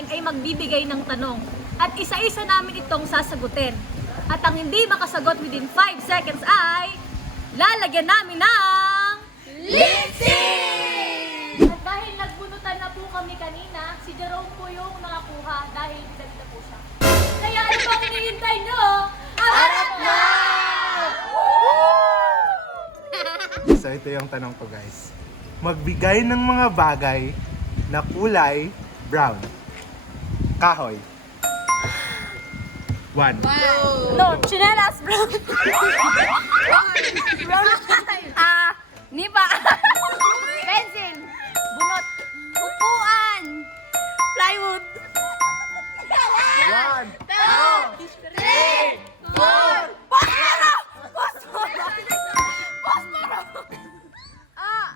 namin ay magbibigay ng tanong. At isa-isa namin itong sasagutin. At ang hindi makasagot within 5 seconds ay lalagyan namin ng lipstick! At dahil nagbunutan na po kami kanina, si Jerome po yung nakakuha dahil bida-bida po siya. Kaya ano bang hinihintay nyo? Harap na! So ito yung tanong ko, guys. Magbigay ng mga bagay na kulay brown. Kahoy. 1. No, chinelas, bro. Nipa. Pencil. Bunot. Upuan. Plywood. 1, 2, 3, 4. Posporo. Posporo. Posporo.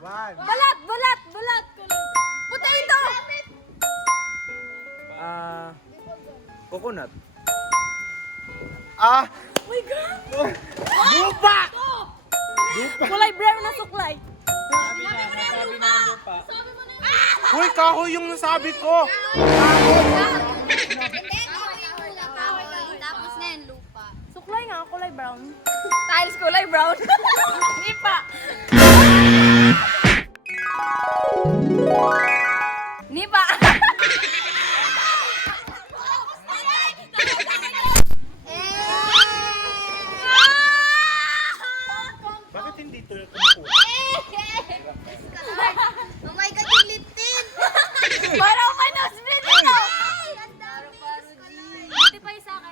Balat. Balat. Balat. Potato. Coconut. Ah! Oh my God! Lupa! Kulay brown na suklay. Uy, kahoy yung nasabi ko! Tapos na yan, lupa. Suklay nga, kulay brown. Tiles kulay brown. Nipa. Nipa. Bakit hindi ito yung kumukuha? Oh my God, yung lip tint! Parang may nose-split ito! Buti pa yung sa akin.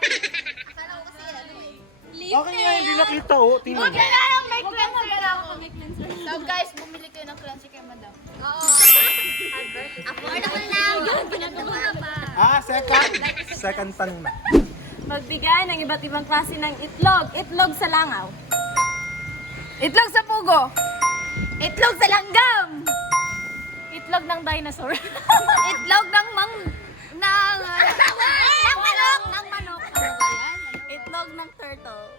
Akala ko kasi ano eh. Bakit nga hindi nakita, oh? Tingnan mo. Kailangan may cleanser ako. So guys, bumili kayo ng cleanser kay madam. Oo. Affordable lang. Ginagawa pa. Second tanong na. Magbigay ng iba't ibang klase ng itlog. Itlog sa langaw. Itlog sa pugo. Itlog sa langgam. Itlog ng dinosaur. Itlog ng manok. Ng manok. Ano ba yan? Itlog ng turtle.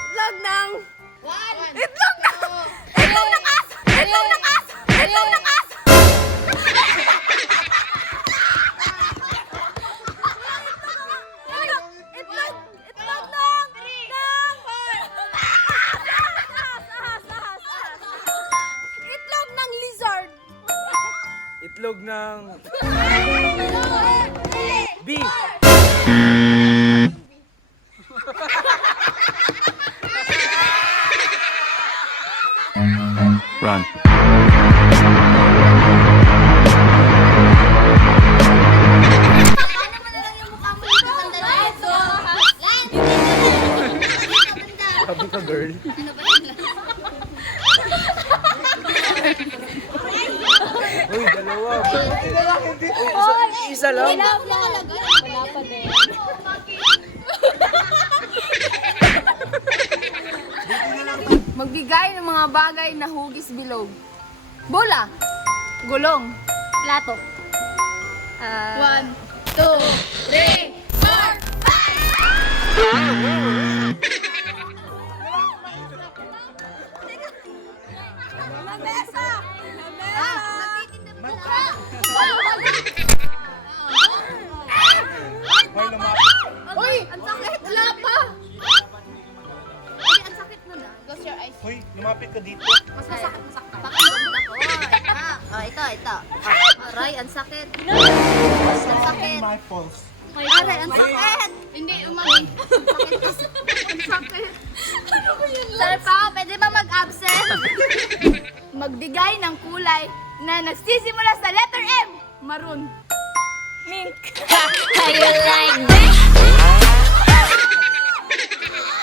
Itlog ng... Itlog ng... Itlog ng aso! Itlog ng aso! Itlog ng aso! Itlog ng... Itlog ng lizard! Itlog ng bee. Run. Ano mo na lang yung mukha mo dito? Sandali. Sabi ka, girl. Uy, dalawa. Isa lang. Wala pa din. Magbigay ng mga bagay na hugis bilog. Bola. Gulong. Plato. 1, 2, 3, 4, 5! Lamesa! Hoy, lumapit. Uy! Ang sakit! Wala pa! Uy, ang sakit mo na. Close your eyes. Hoy, lumapit ka dito. Mas masakit. Pakilog ako. Ito. Aray, ang sakit. Ang sakit. My pulse. Aray, ang sakit. Hindi, umali. Ang sakit. Ano ko yun? Sir Pao, pwede ba mag-absent? Magbigay ng kulay na nagsisimula sa letter M. Maroon. Mink. How you like this?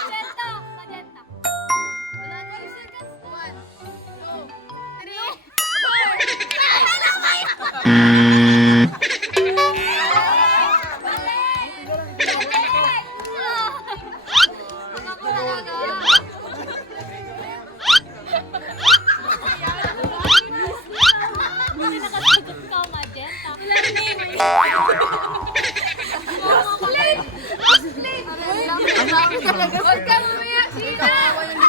Magenta. Magenta. Wala na yung seconds. 1, 2, 3, 4. Huwag kang umiyak, Sina!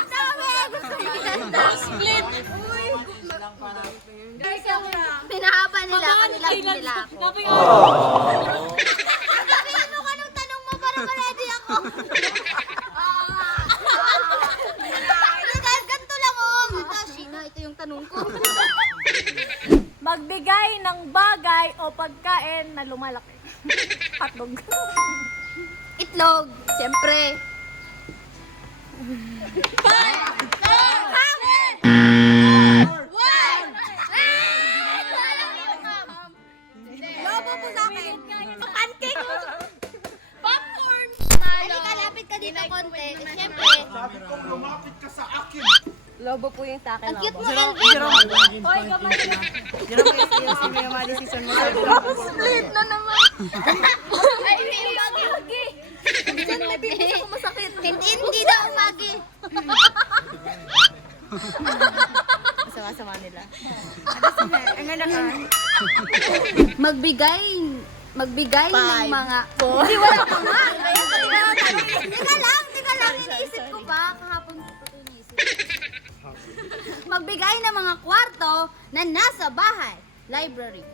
Tama! Gusto mo ganda! Split! Guys, pinahaba nila. Kanila binila ako. Guys, ganito lang oh. Shina, ito yung tanong ko. Magbigay ng bagay o pagkain na lumalaki. Hotdog. Itlog, siyempre. Lobo po sa akin. Pancake. Popcorn. Halika, lapit ka dito konti. Siyempre. Sabi kong lumapit ka sa akin. Lobo po yung sa akin. Ang cute mo, Elvin. Hoy, kamay na. Split na naman. Ay, hindi magi. Diyan may pipis ako masakit. Hindi daw magi. Sama-sama nila. Magbigay ng mga... Hindi, wala pa nga. Teka lang. Iniisip ko pa. Kahapon ko pa ito iniisip. Magbigay ng mga kwarto na nasa bahay. Library.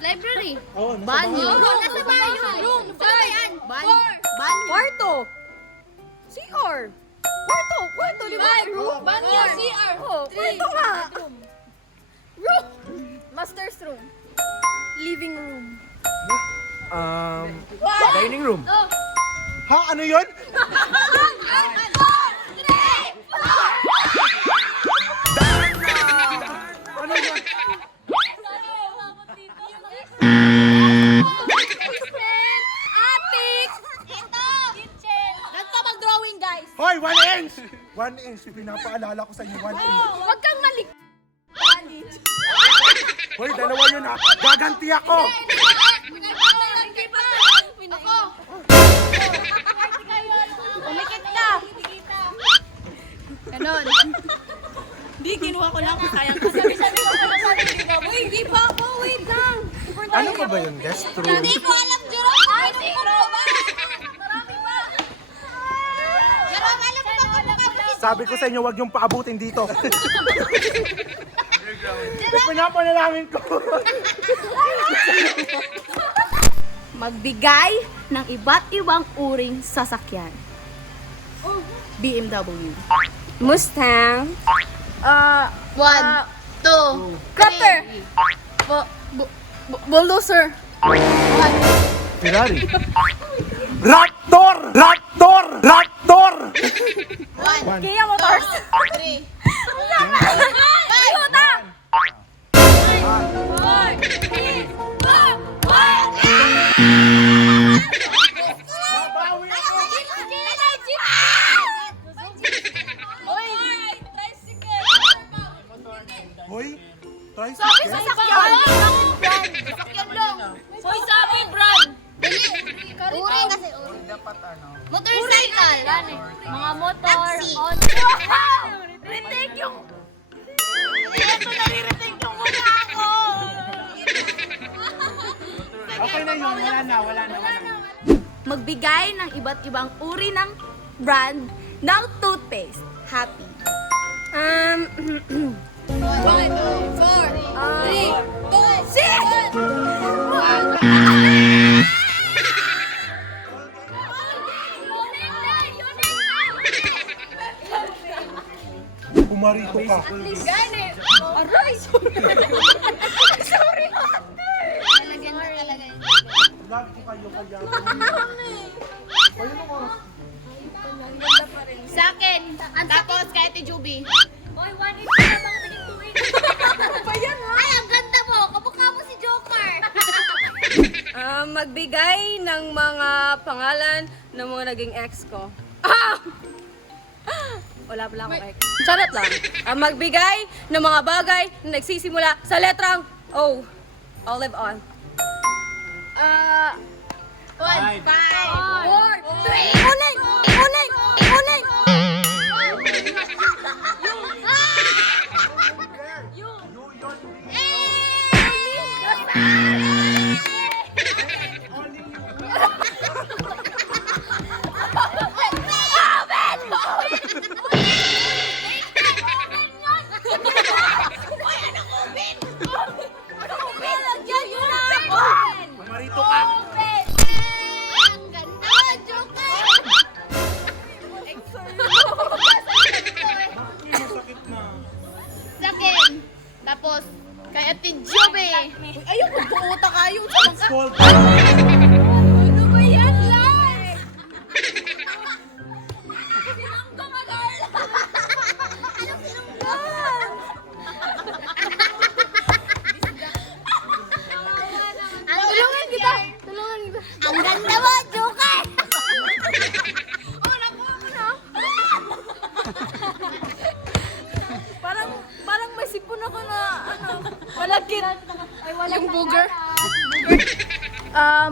Library. Oo, Banyo. Nasa bahay. Room. Ano ba yan? Banyo. Kwarto. CR. Kwarto, di ba? Banyo. CR. Kwarto nga. Room. Master's room. Living room. Dining room. Ha? Ano yun? Ano yun? Ganito mag-drawing, guys. Hoy, 1 inch! 1 inch. Pinapaalala ko sa inyo, 1 inch. Huwag kang malik. Hoy, dalawa yun ha. Gaganti ako. Ako. Umikit ka. Ganon. Di, kinuha ko lang kung sayang ko. Sabi ko hindi pa ako. Wait lang. Ano ba yun, guest room? Hindi ko alam, Jerome. Ay, hindi ko ba? Marami pa. Jerome, alam mo ba kung mukha Sabi ko sa inyo, wag yung paabutin dito. Pinapanalangin ko. Magbigay ng iba't ibang uring sasakyan. BMW. Mustang. 1, 2, Cutter. Bulldozer. Ferrari. Raptor! Raptor! Raptor! 1. Kia Motors. 3, Toyota. Hoy, tricycle. sasakyan lang. Hoy, sabi, brand. Uri kasi uri. Motorcycle. Mga motor, Taxi. auto. Retake yung... Ito nare-retake yung muna ako. Okay na yun, wala na. Magbigay ng iba't ibang uri ng brand ng toothpaste. Happy. 1, 2, 4, 3, 2, 1. Pumarito ka. Aray! Sorry, ate! Talagyan na talaga yun. Lagi ko kayo kaya. Ayun ang oras. Sa akin. Tapos kay Ate Juby. Hoy, 1 inch na bang naging 2 inch? Ay, ang ganda mo! Kamukha mo si Joker! Magbigay ng mga pangalan ng mga naging ex ko. Wala pala akong ex. Charot lang. Magbigay ng mga bagay na nagsisimula sa letrang O. Olive on. 1, 5, 4, 3. Uling! Uling! Uling! Pumarito ka.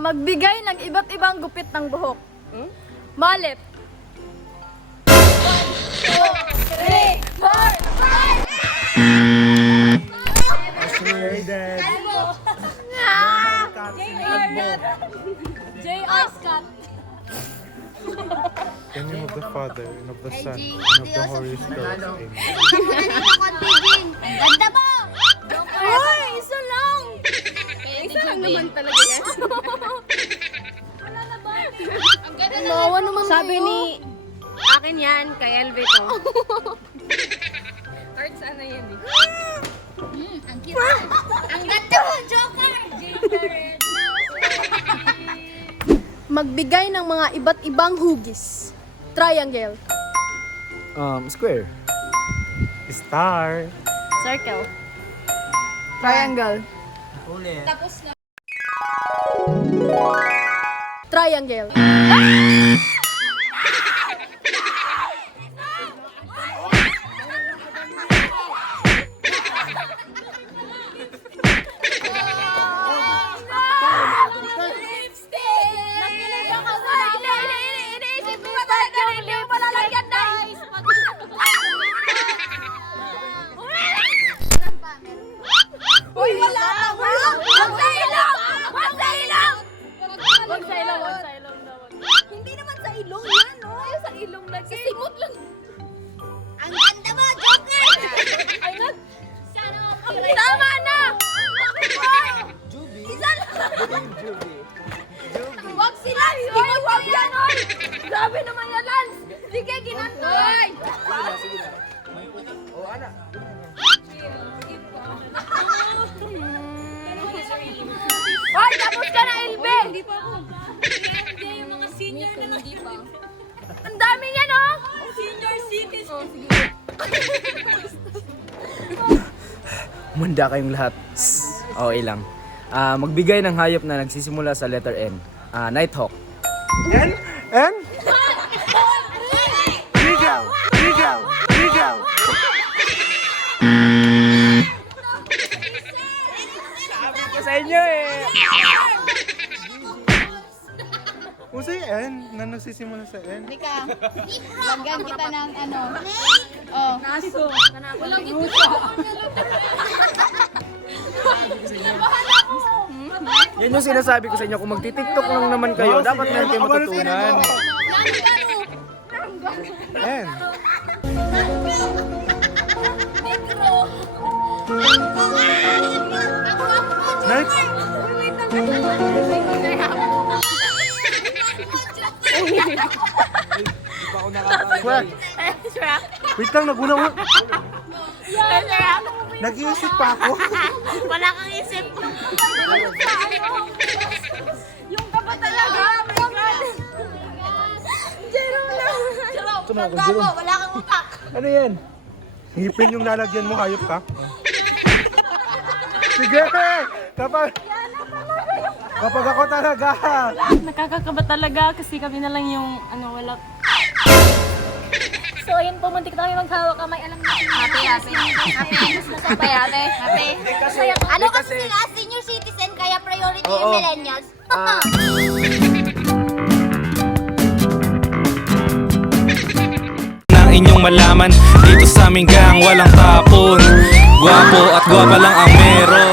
Magbigay ng iba't ibang gupit ng buhok. Malip. 1, 2, 3, 4, 5! Aiden. J.R. Scott. In the name of the Father, and of the Son, G. and of the Holy Spirit. Amen. Ang ganda mo! Uy, isa lang! Isa lang naman talaga yan. Nawa naman Sabi kayo. ni akin yan, kay LV to. Art sana yan eh. Ang cute. Ang ganda mo, Joker! Magbigay ng mga iba't ibang hugis. Triangle. Square. Star. Circle. Triangle. Tapos na. Triangle. Uy, wala ka! Wag sa ilong! Wag sa ilong! Wag sa ilong, wag sa ilong daw. Hindi naman sa ilong yan, no? Ay, sa ilong lang. Sa simot lang. Ang ganda mo, Joker! Ay, nag... Tama na! Isa lang! Wag sila! Sige, wag yan, oy! Grabe naman yan, Lance! Sige, ginantoy! Hoy, tapos ka na, Elbe! Hindi pa ako. Hindi, yung mga senior na hindi pa. Ang dami niyan, oh! Senior citizen. Munda kayong lahat. Okay lang. Magbigay ng hayop na nagsisimula sa letter N. Nighthawk. N? N? Eagle! Eagle! Eagle! Sabi ko sa inyo eh. Kung sa N, na nagsisimula sa N. Teka, lagyan kita ng ano. Oh. Naso. Walang ito. Yan yung sinasabi ko sa inyo. Kung magti-tiktok lang naman kayo, dapat meron kayo matutunan. N. Night? What? Wait lang, naguna. Nag-iisip pa ako. Wala kang isip. Yung ka pa talaga. Oh my God. Jerome lang. Jerome, wala kang utak. Ano yan? Ngipin yung lalagyan mo, hayop ka. Sige! Kapag ako talaga. Nakakakaba talaga kasi kami na lang yung wala. So, ayun po, muntik na kayo maghawak kamay. Alam natin. Happy. Ano kasi sila, senior citizen, kaya priority Oo. yung millennials. Nang inyong malaman dito sa aming gang walang tapon. Gwapo at gwapa lang ang meron.